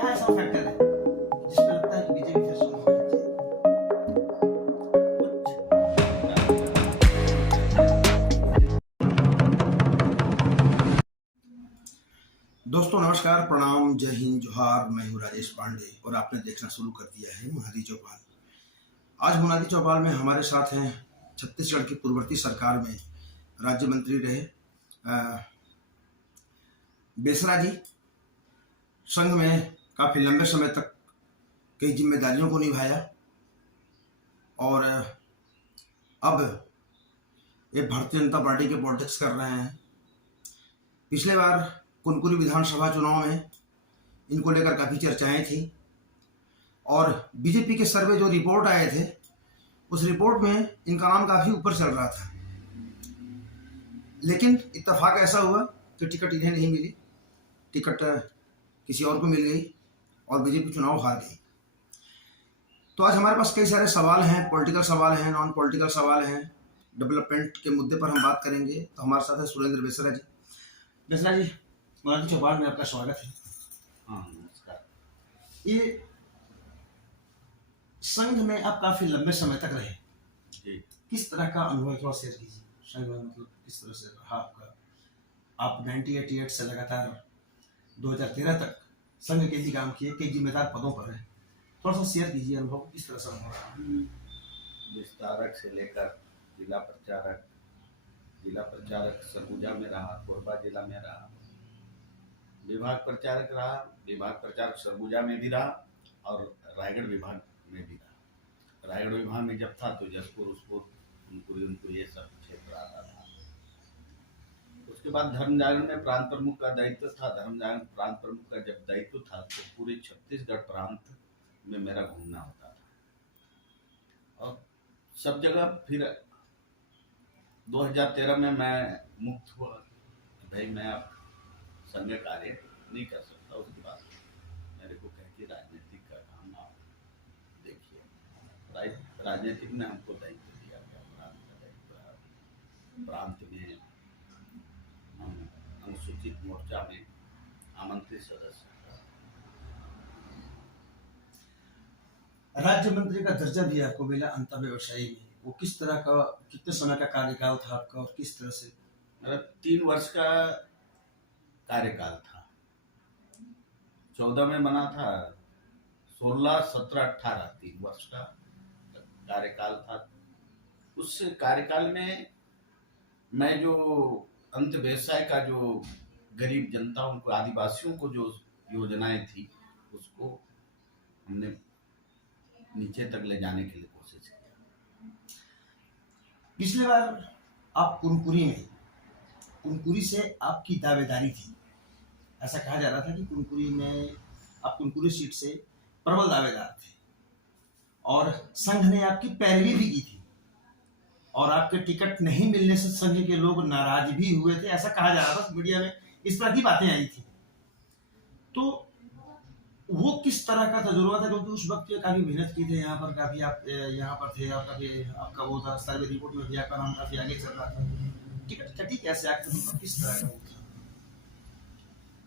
क्या ऐसा फैक्टर है जिसमें लगता है कि बीजेपी फिर शुरू हो जाती है? दोस्तों नमस्कार, प्रणाम, जय हिंद, जोहार। मैं हूँ राजेश पांडे और आपने देखना शुरू कर दिया है मुनादी चौपाल। आज मुनादी चौपाल में हमारे साथ हैं छत्तीसगढ़ की पूर्ववर्ती सरकार में राज्य मंत्री रहे बेसरा जी। संघ में काफ़ी लंबे समय तक कई जिम्मेदारियों को निभाया और अब ये भारतीय जनता पार्टी के पॉलिटिक्स कर रहे हैं। पिछले बार कुनकुरी विधानसभा चुनाव में इनको लेकर काफ़ी चर्चाएं थी और बीजेपी के सर्वे जो रिपोर्ट आए थे उस रिपोर्ट में इनका नाम काफ़ी ऊपर चल रहा था, लेकिन इत्तेफाक ऐसा हुआ कि टिकट इन्हें नहीं मिली, टिकट किसी और को मिल गई और बीजेपी चुनाव हार गई। तो आज हमारे पास कई सारे सवाल हैं, पॉलिटिकल सवाल हैं, नॉन पॉलिटिकल सवाल हैं, डेवलपमेंट के मुद्दे पर हम बात करेंगे। तो हमारे साथ है सुरेंद्र बेसरा जी। बेसरा जी, मुनादी चौपाल में आपका स्वागत है। हाँ, नमस्कार। ये संघ में आप काफी लंबे समय तक रहे जी। किस तरह का अनुभव थोड़ा शेयर कीजिए। संघ में मतलब किस तरह से रहा आपका? आप 1988 से लगातार 2013 तक संघ के ही काम किए, कई जिम्मेदार पदों पर हैं। थोड़ा सा शेयर कीजिए अनुभव, किस तरह से अनुभव रहा? विस्तारक से लेकर जिला प्रचारक सरगुजा में रहा, कोरबा जिला में रहा, विभाग प्रचारक रहा, विभाग प्रचारक सरगुजा में भी रहा और रायगढ़ विभाग में भी रहा। रायगढ़ विभाग में जब था तो जसपुर, उसपुर, उनको ये सब क्षेत्र आता था। उसके बाद धर्म जागरण में प्रांत प्रमुख का दायित्व था। धर्म जागरण प्रांत प्रमुख का जब दायित्व था तो पूरे छत्तीसगढ़ प्रांत में मेरा घूमना होता था और सब जगह। फिर 2013 में मैं मुक्त हुआ कि भाई मैं अब संघ कार्य नहीं कर सकता। उसके बाद मेरे को कह के राजनीतिक का काम आप देखिए। राजनीतिक में हमको दायित्व दिया गया, प्रांत का दायित्व। प्रांत में हम अनुसूचित मोर्चा में आमंत्रित सदस्य। राज्य मंत्री का दर्जा भी आपको मिला अंतर व्यवसायी में, वो किस तरह का, कितने समय का कार्यकाल था आपका और किस तरह से? मेरा 3 वर्ष का कार्यकाल था। 14 में बना था, 16, 17, 18 3 वर्ष का कार्यकाल था। उस कार्यकाल में मैं जो अंत व्यवसाय का जो गरीब जनता, उनको आदिवासियों को जो योजनाएं थी उसको हमने नीचे तक ले जाने के लिए कोशिश किया। पिछले बार आप कुनकुरी से आपकी दावेदारी थी। ऐसा कहा जा रहा था कि कुनकुरी में आप कुनकुरी सीट से प्रबल दावेदार थे और संघ ने आपकी पैरवी भी की थी और आपके टिकट नहीं मिलने से संघ के लोग नाराज भी हुए थे। ऐसा कहा जा रहा था, मीडिया में इस तरह की बातें आई थी। तो वो किस तरह का तजुर्बा था, क्योंकि उस वक्त काफी मेहनत की थी यहाँ पर, काफी आप यहाँ पर थे और काफी आपका वो था, सर्वे रिपोर्ट में भी आपका नाम काफी आगे चल रहा था। टिकट कटी कैसे आपके, मतलब किस तरह का वो था?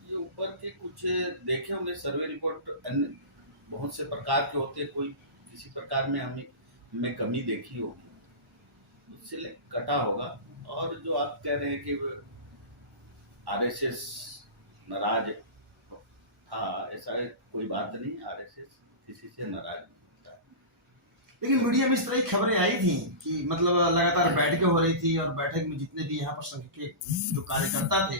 ये ऊपर के कुछ देखे होंगे सर्वे रिपोर्ट, अन्य बहुत से प्रकार के होते हैं, कोई किसी प्रकार में हमें कमी देखी होगी, उससे कटा होगा। और जो आप कह रहे हैं कि आरएसएस नाराज था, ऐसा कोई बात नहीं। आरएसएस किसी से नाराज नहीं होता। लेकिन मीडिया में इस तरह की खबरें आई थी कि मतलब लगातार बैठकें हो रही थी और बैठक में जितने भी यहाँ पर संघ के जो कार्यकर्ता थे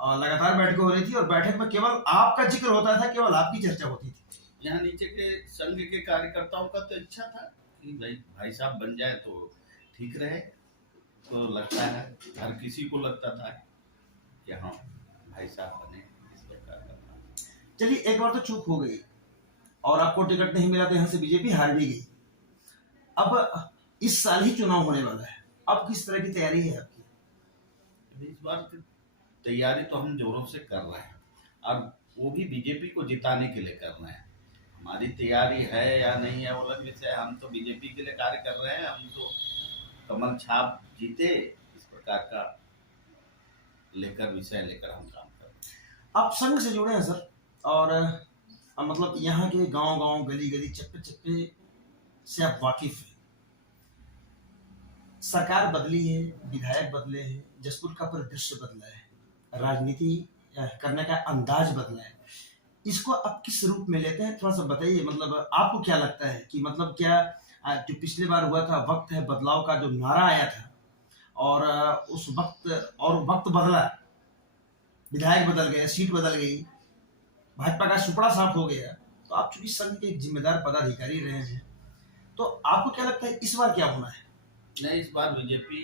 और लगातार बैठकें हो रही थी और बैठक में केवल आपका जिक्र होता था, केवल आपकी चर्चा होती थी। यहाँ नीचे के संघ के कार्यकर्ताओं का तो इच्छा था कि भाई साहब बन जाए तो ठीक रहे। तो लगता है हर किसी को लगता था कि हाँ भाई साहब बने, इस प्रकार का। चलिए, एक बार तो चूक हो गई और आपको टिकट नहीं मिला तो यहाँ से बीजेपी हार भी गई। अब इस साल ही चुनाव होने वाला है, अब किस तरह की तैयारी है आपकी? इस बार की तैयारी तो हम जोरों से कर रहे हैं और वो भी बीजेपी को जिताने के लिए कर रहे हैं। हमारी तैयारी है या नहीं है वो अलग विषय है। हम तो बीजेपी के लिए कार्य कर रहे हैं। हम तो कमल छाप जीते, इस प्रकार का विषय लेकर हम काम कर रहे हैं। आप संघ से जुड़े हैं सर, और मतलब यहाँ के गांव गांव गली गली चप्पे चप्पे से आप वाकिफ हैं। सरकार बदली है, विधायक बदले हैं, जसपुर का परिदृश्य बदला है, राजनीति करने का अंदाज बदला है। इसको आप किस रूप में लेते हैं, थोड़ा सा बताइए। मतलब आपको क्या लगता है कि मतलब क्या जो पिछली बार हुआ था वक्त है बदलाव का जो नारा आया था, और उस वक्त बदला, विधायक बदल गए, सीट बदल गई, भाजपा का सुपड़ा साफ हो गया, तो आप चूंकि संघ के एक जिम्मेदार पदाधिकारी रहे हैं, तो आपको क्या लगता है इस बार क्या होना है? नहीं, इस बार बीजेपी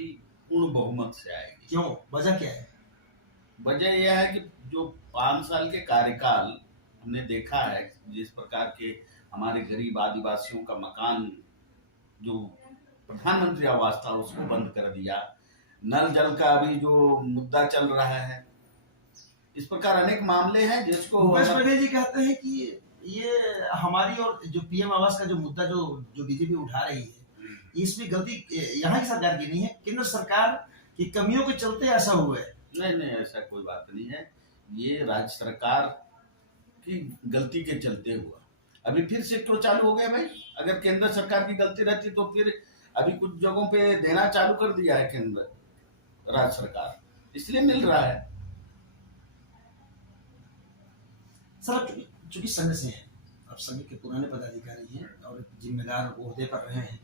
पूर्ण बहुमत से आएगी। क्यों, वजह क्या है? वजह यह है कि जो 5 साल के कार्यकाल हमने देखा है, जिस प्रकार के हमारे गरीब आदिवासियों का मकान जो प्रधानमंत्री आवास था उसको बंद कर दिया, नल जल का अभी जो मुद्दा चल रहा है, इस प्रकार अनेक मामले हैं जिसको भूपेश बघेल जी कहते हैं कि ये हमारी और जो पीएम आवास का जो मुद्दा जो बीजेपी उठा रही है, इसमें गलती यहाँ की सरकार की नहीं है, केंद्र सरकार की कमियों के चलते ऐसा हुआ है। नहीं नहीं, ऐसा कोई बात नहीं है, ये राज्य सरकार की गलती के चलते हुआ। अभी फिर से तो चालू हो गया भाई, अगर केंद्र सरकार की गलती रहती तो फिर अभी कुछ जगहों पे देना चालू कर दिया है केंद्र राज्य सरकार, इसलिए मिल रहा है। सर आप चूंकि संघ से हैं, आप संघ के पुराने पदाधिकारी हैं और एक जिम्मेदार ओहदे पर रहे हैं,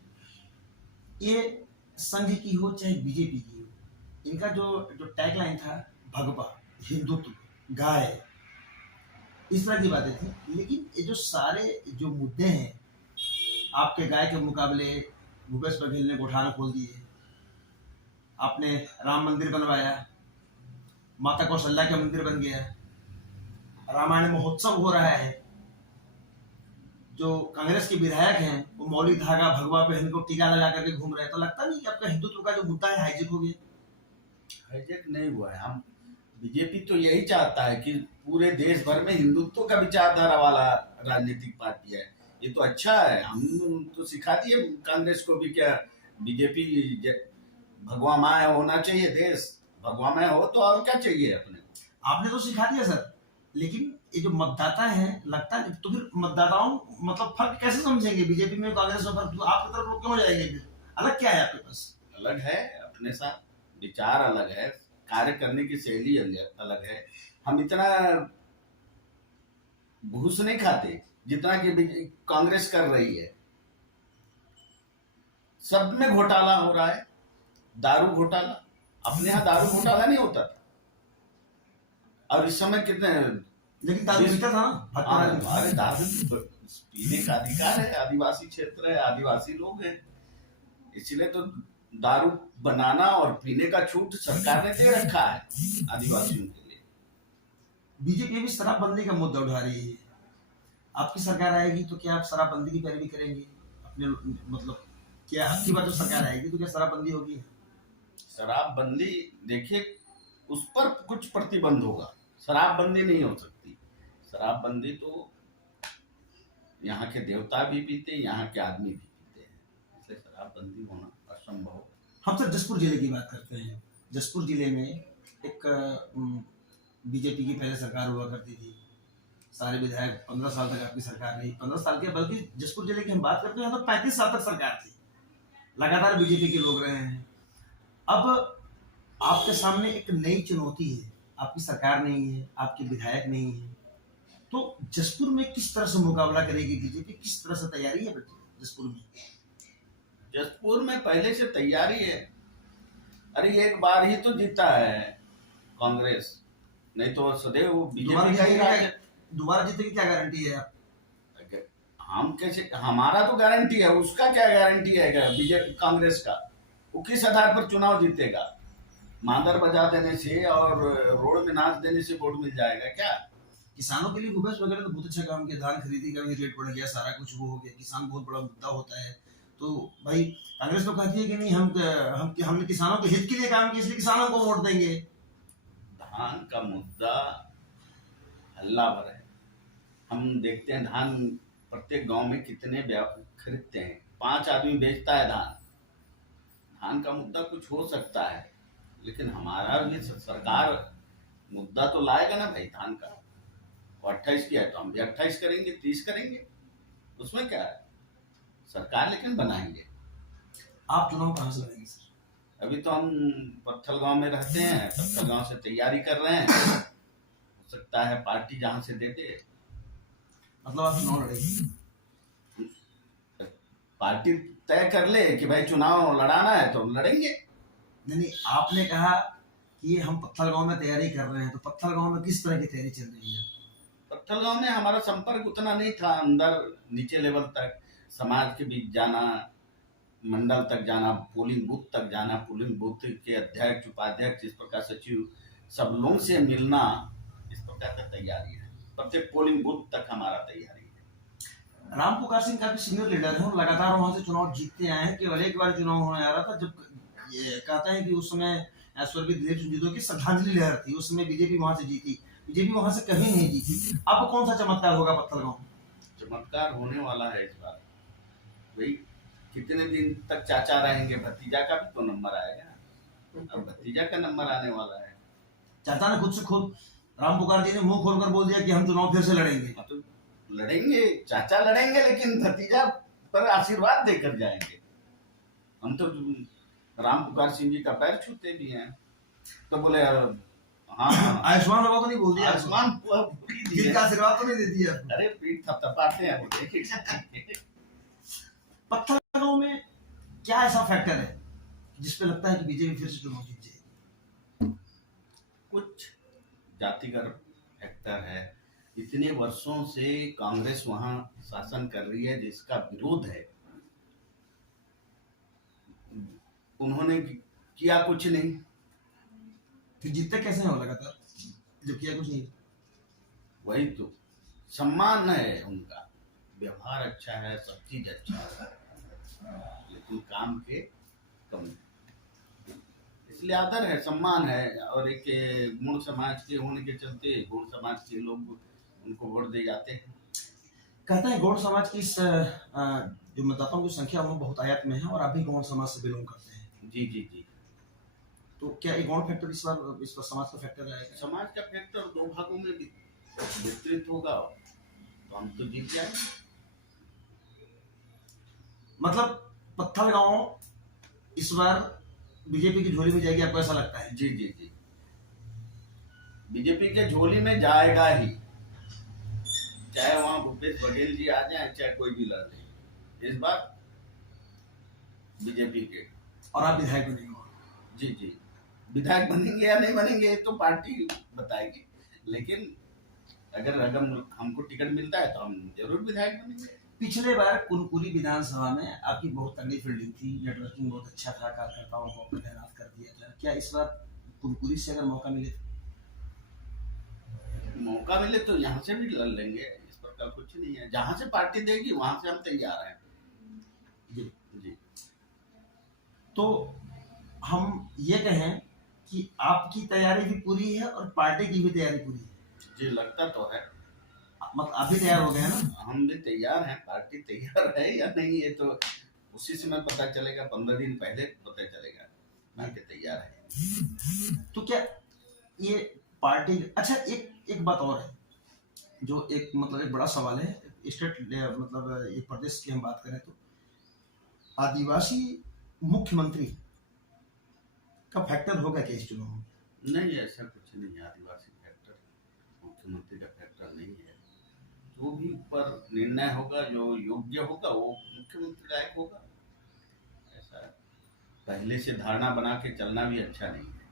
ये संघ की हो चाहे बीजेपी की हो, इनका जो टैगलाइन था भगवा, हिंदुत्व, गाय, इस तरह की बातें थी। लेकिन ये जो सारे जो मुद्दे हैं, आपके गाय के मुकाबले भूपेश बघेल ने गोठाना खोल दिए, आपने राम मंदिर बनवाया, माता कौशल्या का मंदिर बन गया, रामायण महोत्सव हो रहा है, जो कांग्रेस के विधायक हैं वो मौलिक धागा भगवा पहन को टीका लगा करके घूम रहे हैं, तो लगता नहीं कि आपका हिंदुत्व का जो मुद्दा है हाईजेक हो गया? हाईजेक नहीं हुआ है, हम बीजेपी तो यही चाहता है कि पूरे देश भर में हिंदुत्व का विचारधारा वाला राजनीतिक पार्टी है, ये तो अच्छा है। हम तो सिखा दिए कांग्रेस को भी, क्या बीजेपी भगवामय होना चाहिए, देश भगवामय हो तो और क्या चाहिए अपने को। आपने तो सिखा दिया सर, लेकिन ये जो मतदाता है लगता है, तो फिर मतदाताओं मतलब फर्क कैसे समझेंगे बीजेपी में कांग्रेस में फर्क? आपकी तरफ लोग क्यों जाएंगे? फिर अलग क्या है आपके पास? अलग है, अपने साथ विचार अलग है, कार्य करने की शैली अलग है। हम इतना घूस नहीं खाते जितना कि कांग्रेस कर रही है, सब में घोटाला हो रहा है। दारू घोटाला, अपने यहाँ दारू घोटाला नहीं होता था, और इस समय कितने, लेकिन दारू पीता था ना, हमारे दारू पीने का अधिकार है, आदिवासी क्षेत्र है, आदिवासी लोग हैं, इसलिए तो दारू बनाना और पीने का छूट सरकार ने दे रखा है आदिवासियों के लिए। बीजेपी भी शराबबंदी का मुद्दा उठा रही है, आपकी सरकार आएगी तो क्या आप शराबबंदी की पैरवी करेंगे अपने? मतलब क्या आपकी बात, जो सरकार आएगी तो क्या शराबबंदी होगी? शराबबंदी देखिए, उस पर कुछ प्रतिबंध होगा, शराबबंदी नहीं हो सकती। शराबबंदी तो यहाँ के देवता भी पीते, यहाँ के आदमी भी पीते हैं, इसलिए शराबबंदी होना असंभव। हम सर जसपुर जिले की बात करते हैं। जसपुर जिले में एक बीजेपी की पहले सरकार हुआ करती थी, सारे विधायक 15 साल तक आपकी सरकार रही, 15 साल के, बल्कि जसपुर जिले की हम बात करते हैं यहाँ तो 35 साल तक सरकार थी, लगातार बीजेपी के लोग रहे हैं। अब आपके सामने एक नई चुनौती है, आपकी सरकार नहीं है, आपके विधायक नहीं है, तो जसपुर में किस तरह से मुकाबला करेगी बीजेपी? किस तरह से तैयारी है जसपुर में? जसपुर में पहले से तैयारी है, अरे एक बार ही तो जीता है कांग्रेस, नहीं तो सदैव बीजेपी का ही राज है। दोबारा जीतने की क्या गारंटी है? हम कैसे, हमारा तो गारंटी है, उसका क्या गारंटी है बीजेपी कांग्रेस का? वो किस आधार पर चुनाव जीतेगा? मादर बजा देने से और रोड में नाच देने से वोट मिल जाएगा क्या? किसानों के लिए भूपेश बघेल तो बहुत अच्छा काम किया, धान खरीदी का भी रेट बढ़ गया, सारा कुछ वो हो गया, किसान बहुत बड़ा मुद्दा होता है। तो भाई कांग्रेस तो कहती है कि नहीं, हमने किसानों के हित के लिए काम किया, इसलिए किसानों को वोट देंगे। धान का मुद्दा हल्ला भर है, हम देखते हैं धान प्रत्येक गांव में कितने खरीदते हैं, 5 आदमी बेचता है धान। धान का मुद्दा कुछ हो सकता है, लेकिन हमारा भी सरकार मुद्दा तो लाएगा ना भाई धान का। वो 28 किया है तो हम भी 28 करेंगे, 30 करेंगे, उसमें क्या है। सरकार लेकिन बनाएंगे। आप चुनाव कहाँ से लड़ेंगे सर? अभी तो हम पत्थल गांव में रहते हैं, पत्थल गांव से तैयारी कर रहे हैं। हो सकता है पार्टी जहां से दे दे। मतलब आप चुनाव लड़ेंगे? पार्टी तय कर ले कि भाई चुनाव लड़ाना है तो लड़ेंगे। नहीं, आपने कहा कि हम पत्थल गांव में तैयारी कर रहे हैं, तो पत्थल गांव में किस तरह की तैयारी चल रही है? पत्थल गांव में हमारा संपर्क उतना नहीं था, अंदर नीचे लेवल तक समाज के बीच जाना, मंडल तक जाना, पोलिंग बूथ तक जाना, पोलिंग बूथ के अध्यक्ष, उपाध्यक्ष, इस प्रकार सचिव, सब लोगों से मिलना, इस प्रकार का तैयारी है। प्रत्येक पोलिंग बूथ तक हमारा तैयारी है। राम पुकार सिंह काफी सीनियर लीडर हैं और लगातार वहां से चुनाव जीतते आए हैं। केवल एक बार चुनाव होने आ रहा था जब ये कहते हैं कि उस समय स्वर्गीय दिलीप सिंह जीतो की श्रद्धांजलि लहर थी, उस समय बीजेपी वहां से जीती। बीजेपी वहां से कहीं नहीं जीती। अब कौन सा चमत्कार होगा पत्थल गांव में? चमत्कार होने वाला है इस बार। भाई कितने दिन तक चाचा रहेंगे, भतीजा का भी तो नंबर आएगा। अब भतीजा का नंबर आने वाला है। चाचा ने खुद राम पुकार जी ने मुंह खोलकर बोल दिया कि हम चुनाव फिर से लड़ेंगे। तो लड़ेंगे, चाचा लड़ेंगे, लेकिन भतीजा पर आशीर्वाद देकर जाएंगे। हम तो राम पुकार सिंह जी का पैर छूते भी हैं। तो बोले हाँ आयुष्मान बाबा तो नहीं बोल दिया? आयुष्मान दिल का आशीर्वाद तो नहीं दे दिया? अरे पीठ थपथपाते हैं वो, देखे। पत्थल गांव में क्या ऐसा फैक्टर है जिस पे लगता है कि बीजेपी फिर से चुनाव जीत जाएगी? कुछ जातिगत फैक्टर है। इतने वर्षों से कांग्रेस वहां शासन कर रही है, जिसका विरोध है। उन्होंने किया कुछ नहीं, फिर जीतते कैसे हैं वो लगातार जब किया कुछ नहीं? वही तो सम्मान है उनका, व्यवहार अच्छा है, सब चीज अच्छा है, लेकिन काम के कम, इसलिए आदर है, सम्मान है। और एक गुण समाज के होने के चलते गुण समाज के लोग उनको वोट दे जाते हैं। कहते हैं गौड़ समाज की जो मतदाताओं की संख्या वो बहुत आयत में है और आप भी गौड़ समाज से बिलोंग करते हैं। जी जी जी। तो क्या एक गौड़ फैक्टर इस बार समाज का फैक्टर आएगा? समाज का फैक्टर दो भागों में विस्तृत होगा तो हम तो जीत जाएंगे। मतलब पत्थल गांव इस बार बीजेपी की झोली में जाएगी, आपको ऐसा लगता है? जी जी जी, बीजेपी के झोली में जाएगा ही, चाहे वहां भूपेश बघेल जी आ जाए, चाहे कोई भी लड़ ले। इस बार बीजेपी के। और आप विधायक बनेंगे? जी जी, विधायक बनेंगे या नहीं बनेंगे तो पार्टी बताएगी, लेकिन अगर हमको टिकट मिलता है तो हम जरूर विधायक बनेंगे। पिछले बार कुनकुरी विधानसभा में आपकी बहुत तगड़ी फील्डिंग थी, नेटवर्किंग बहुत अच्छा था, कार्यकर्ताओं को अपने तैनात कर दिया था। क्या इस बार कुनकुरी से अगर मौका मिले तो यहाँ से भी लड़ लेंगे, इस प्रकार कुछ नहीं है। जहां से पार्टी देगी वहां से हम तैयार हैं। जी जी। तो हम ये कहें कि आपकी तैयारी भी पूरी है और पार्टी की भी तैयारी पूरी है? जी, लगता तो है। मतलब आप भी तैयार हो गए हैं ना? हम भी तैयार हैं, पार्टी तैयार है या नहीं है तो उसी समय पता चलेगा, 15 दिन पहले पता चलेगा पार्टी तैयार है। तो क्या ये पार्टी, अच्छा एक बात और है जो एक मतलब एक बड़ा सवाल है, स्टेट मतलब एक प्रदेश की हम बात करें तो आदिवासी मुख्यमंत्री का फैक्टर होगा क्या इस चुनाव में? नहीं, ऐसा कुछ नहीं है। आदिवासी फैक्टर मुख्यमंत्री का फैक्टर नहीं है। जो भी ऊपर निर्णय होगा, जो योग्य होगा वो मुख्यमंत्री लायक होगा। ऐसा पहले से धारणा बना के चलना भी अच्छा नहीं है।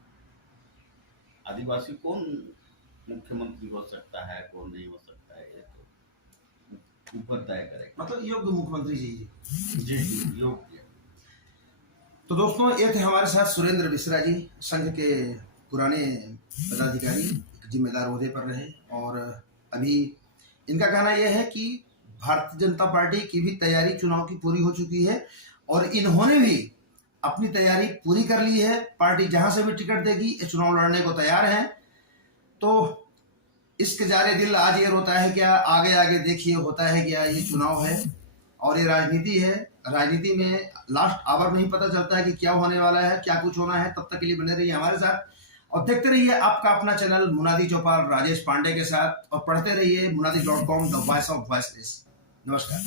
आदिवासी कौन मुख्यमंत्री हो सकता है, कौन नहीं हो सकता है, ये तो ऊपर तय करेगा। मतलब योग्य मुख्यमंत्री चाहिए। जी जी, योग्य। तो दोस्तों, ये थे हमारे साथ सुरेंद्र मिश्रा जी, संघ के पुराने पदाधिकारी, एक जिम्मेदार ओहदे पर रहे और अभी इनका कहना यह है कि भारतीय जनता पार्टी की भी तैयारी चुनाव की पूरी हो चुकी है और इन्होंने भी अपनी तैयारी पूरी कर ली है। पार्टी जहां से भी टिकट देगी ये चुनाव लड़ने को तैयार हैं। तो इश्क जारे दिल आज ये रोता है क्या, आगे आगे देखिए होता है क्या। ये चुनाव है और ये राजनीति है। राजनीति में लास्ट आवर नहीं पता चलता है कि क्या होने वाला है, क्या कुछ होना है। तब तक के लिए बने रहिए हमारे साथ। और देखते रहिए आपका अपना चैनल मुनादी चौपाल राजेश पांडे के साथ, और पढ़ते रहिए munadi.com the voice of voiceless. नमस्कार।